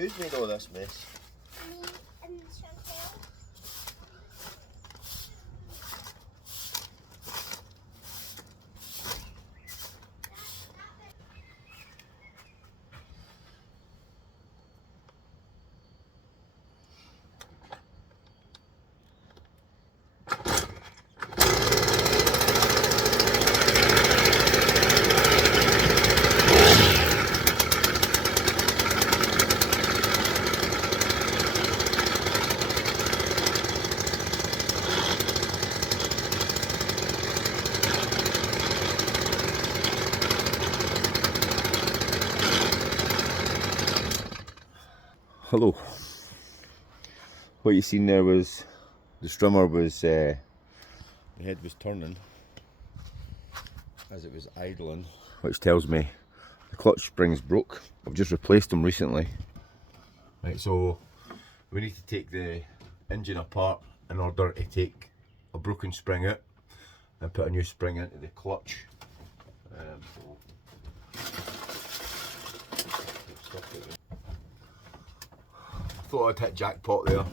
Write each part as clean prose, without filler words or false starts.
Who's made all this mess? Me and Chantel. Hello. What you seen there was the strummer was the head was turning as it was idling, which tells me the clutch springs broke. I've just replaced them recently. Right, so we need to take the engine apart in order to take a broken spring out and put a new spring into the clutch. Thought I'd hit jackpot there,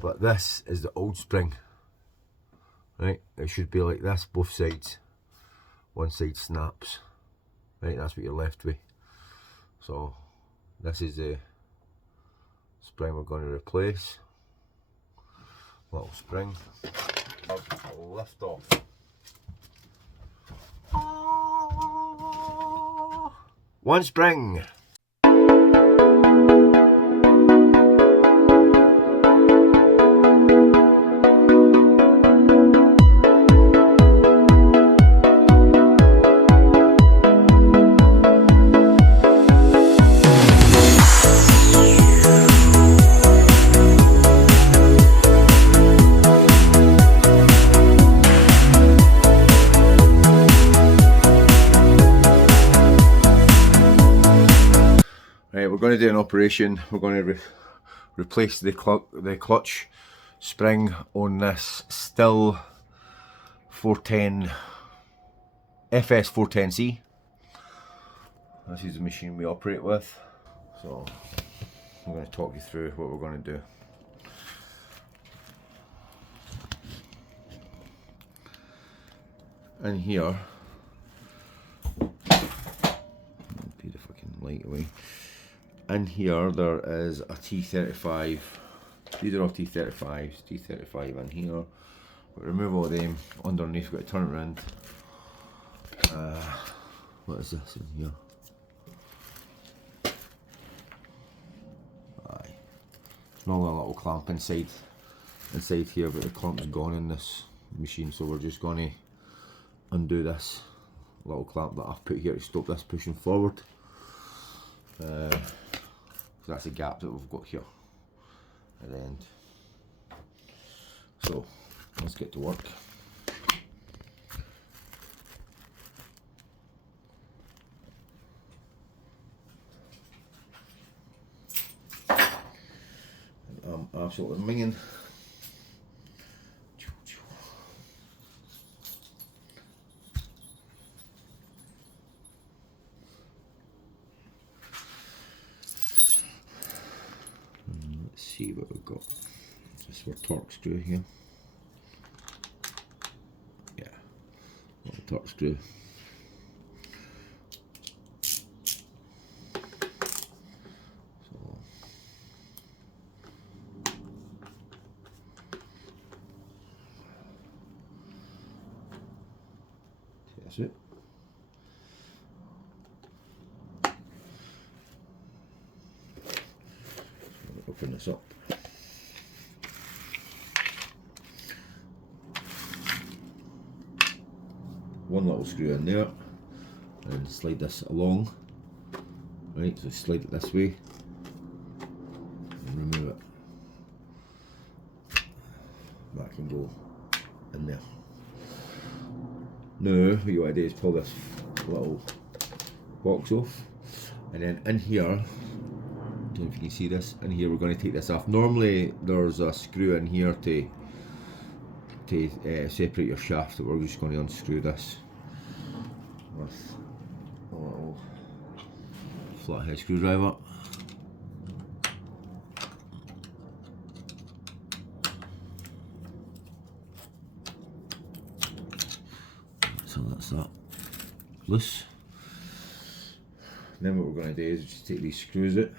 but this is the old spring. Right, it should be like this, both sides. One side snaps. Right, that's what you're left with. So this is the spring we're going to replace. Little spring. I'll lift off. One spring. Right, we're going to do an operation. We're going to replace the clutch spring on this STIHL FS 410C. This is the machine we operate with. So I'm going to talk you through what we're going to do. In here, put the fucking light away. In here there is a T35. These are all T35s. T35 in here. But remove all them. Underneath, we've got to turn it around. What is this in here? Aye. It's normally a little clamp inside here, but the clamp's gone in this machine, so we're just going to undo this little clamp that I've put here to stop this pushing forward. So that's a gap that we've got here at the end. So let's get to work. I'm absolutely minging. See what we've got. This is our torque screw here. Yeah, little torque screw. So that's it. Open this up. One little screw in there, and slide this along. Right, so slide it this way and remove it. That can go in there. Now what you want to do is pull this little box off, and then in here, I don't know if you can see this, in here we're going to take this off. Normally there's a screw in here to separate your shaft, but we're just going to unscrew this with a little flathead screwdriver. So that's that loose. Then what we're going to do is just take these screws out.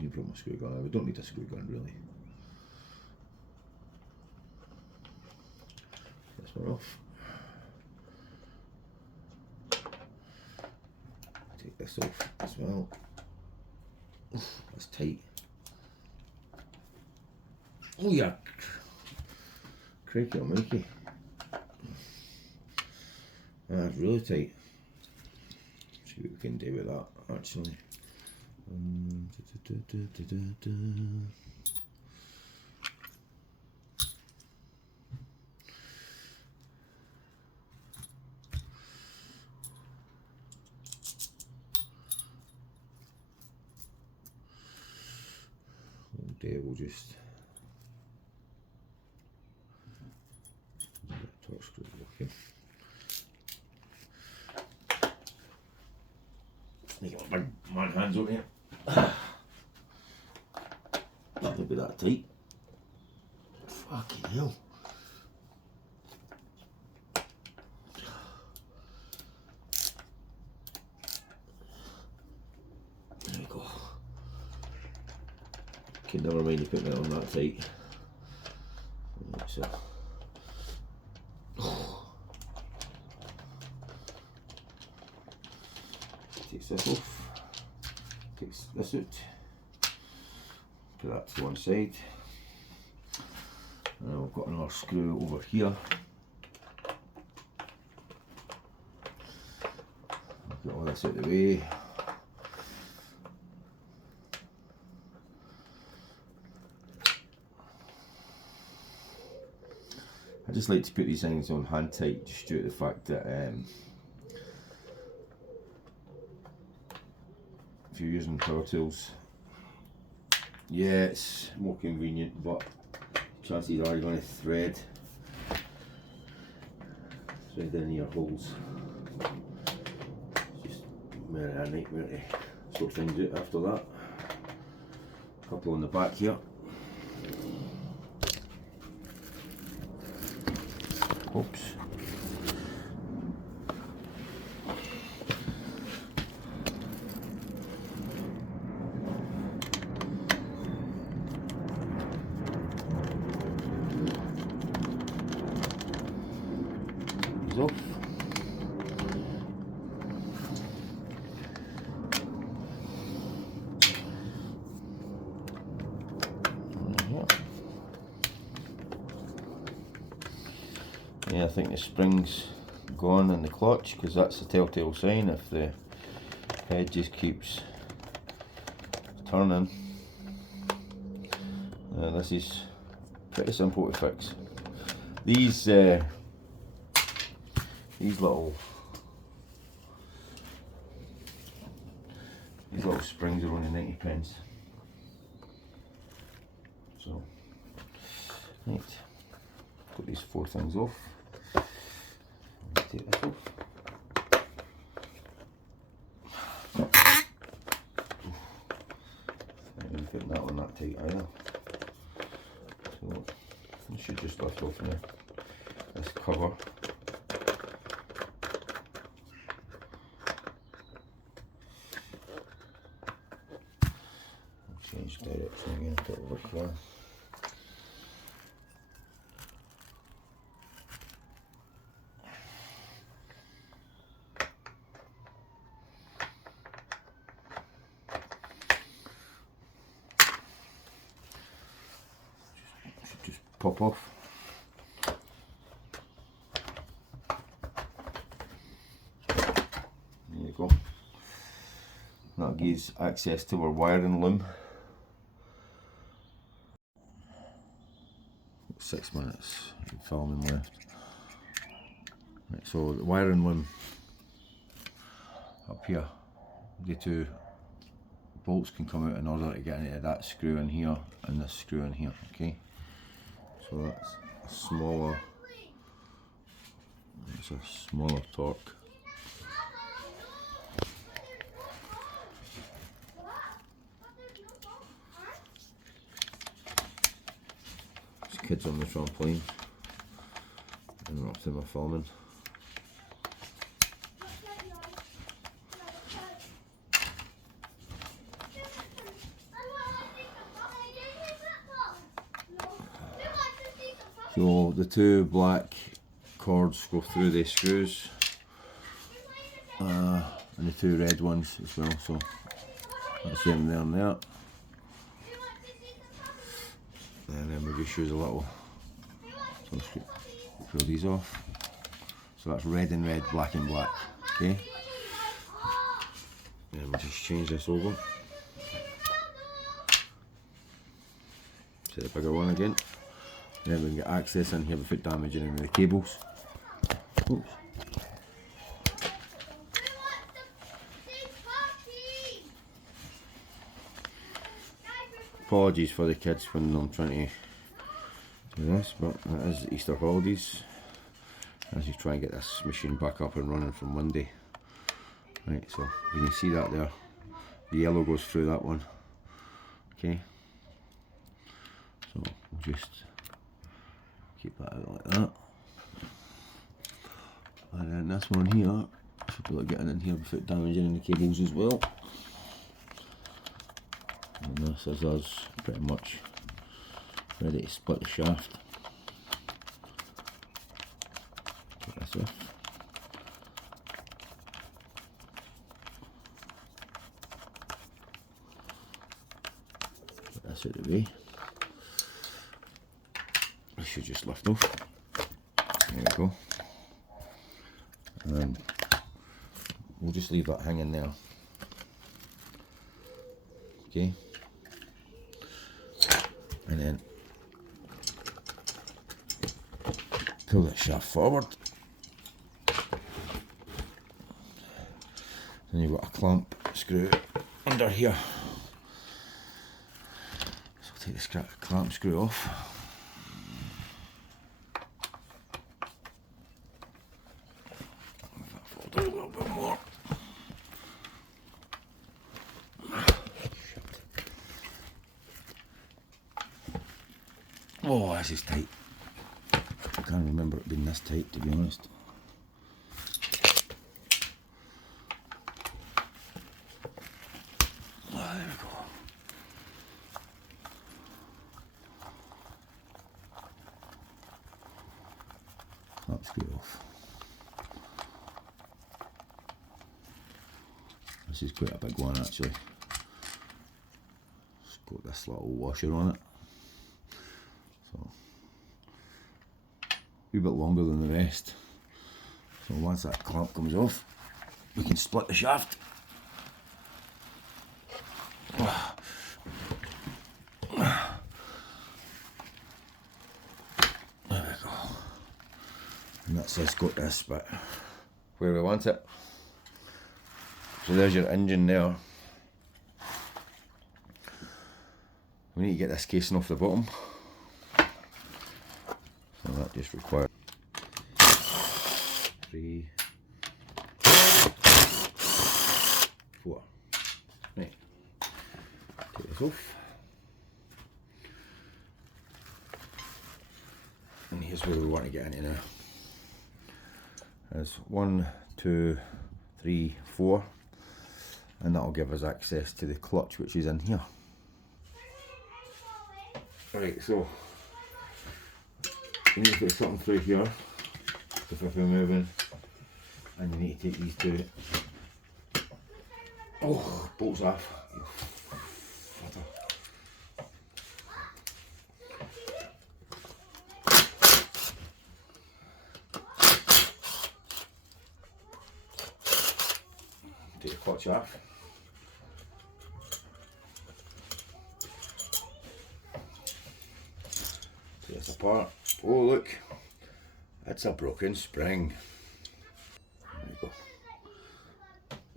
You put my screw gun. We don't need a screw gun really. This one off. Take this off as well. That's tight. Oh yeah, crikey almighty. That's really tight. See what we can do with that actually. We'll just torque screw, okay. Get my big man hands on here. That'll be that tight. Fucking hell. There we go. Okay, never mind you putting it on that tight. Like so. Takes this off. Takes this out. Put that to one side. And we've got another screw over here. Get all this out of the way. I just like to put these things on hand tight just due to the fact that if you're using power tools, yeah, it's more convenient, but chances are you're going to thread in your holes. It's just a nightmare to sort things out after that. A couple on the back here. Oops. These off. Yeah, I think the spring's gone in the clutch because that's the telltale sign if the head just keeps turning. This is pretty simple to fix. These little springs are only 90 pence. So, right, put these four things off. Take this off. Not even putting that one that tight either. So you should just lift off now this cover. Change direction again, put it over there. Just pop off. There you go. That gives access to our wiring loom. 6 minutes filming left. Right, so the wiring loom up here, the two bolts can come out in order to get into that screw in here and this screw in here, okay? So that's a smaller, it's a smaller torque. kids on the trampoline, interrupting my filming. So the two black cords go through the screws, and the two red ones as well, so that's them there and there. And then we just use a little, so let's pull these off. So that's red and red, black and black, okay? And we just change this over to the bigger one again. Then we can get access in here without damaging any of the cables. Oops. Apologies for the kids when I'm trying to do this, but that is Easter holidays. As you try and get this machine back up and running from Monday. Right, so you can see that there. The yellow goes through that one. Okay. So we'll just keep that out like that. And then this one here, should be able to get in here without damaging any cables as well. And this is us pretty much ready to split the shaft. Take this off. Put this out of the way. This should just lift off. There we go. And we'll just leave that hanging there. Okay. And then pull that shaft forward. Then you've got a clamp screw under here. So I'll take the clamp screw off. Fold it a little bit more. Oh, this is tight. I can't remember it being this tight, to be honest. Oh, there we go. Clamp screw off. This is quite a big one actually. It's got this little washer on it. So, a wee bit longer than the rest. So once that clamp comes off, we can split the shaft. There we go. And that's just got this bit where we want it. So there's your engine there. We need to get this casing off the bottom. So that just requires 3, 4. Right. Take this off. And here's where we want to get into now. There's 1, 2, 3, 4. And that'll give us access to the clutch which is in here. Right, so you need to put something through here if we're moving, and you need to take these two. Oh, bolts off. Take the clutch off. Take this apart. Oh look, it's a broken spring. There we go.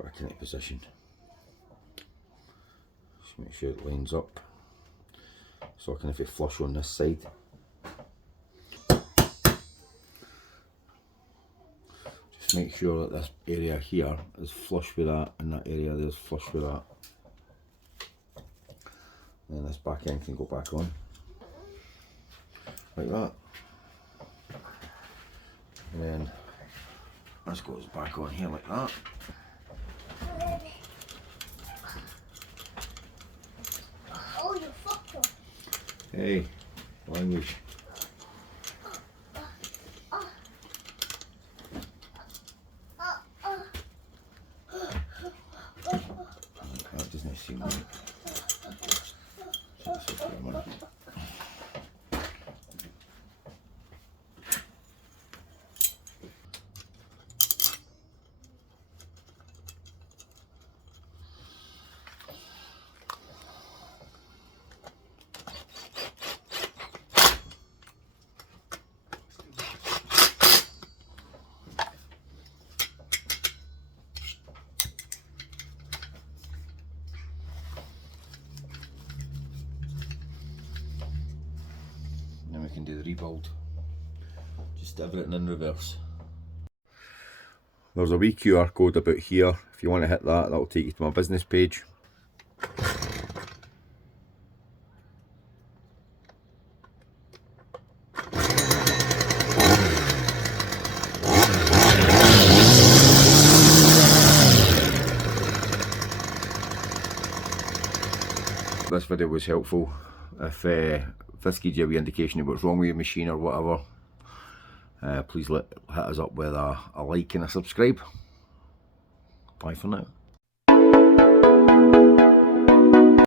Back into position. Just make sure it lines up. So I can have it flush on this side. Just make sure that this area here is flush with that, and that area there is flush with that. And this back end can go back on. like that. And then this goes back on here like that. Oh, you fucked up. Hey, language. That doesn't seem right. So this is for a minute. Then we can do the rebuild. Just everything in reverse. There's a wee QR code about here. If you want to hit that, that'll take you to my business page. This video was helpful. If this gives you a wee indication of what's wrong with your machine or whatever, please hit us up with a like and a subscribe. Bye for now.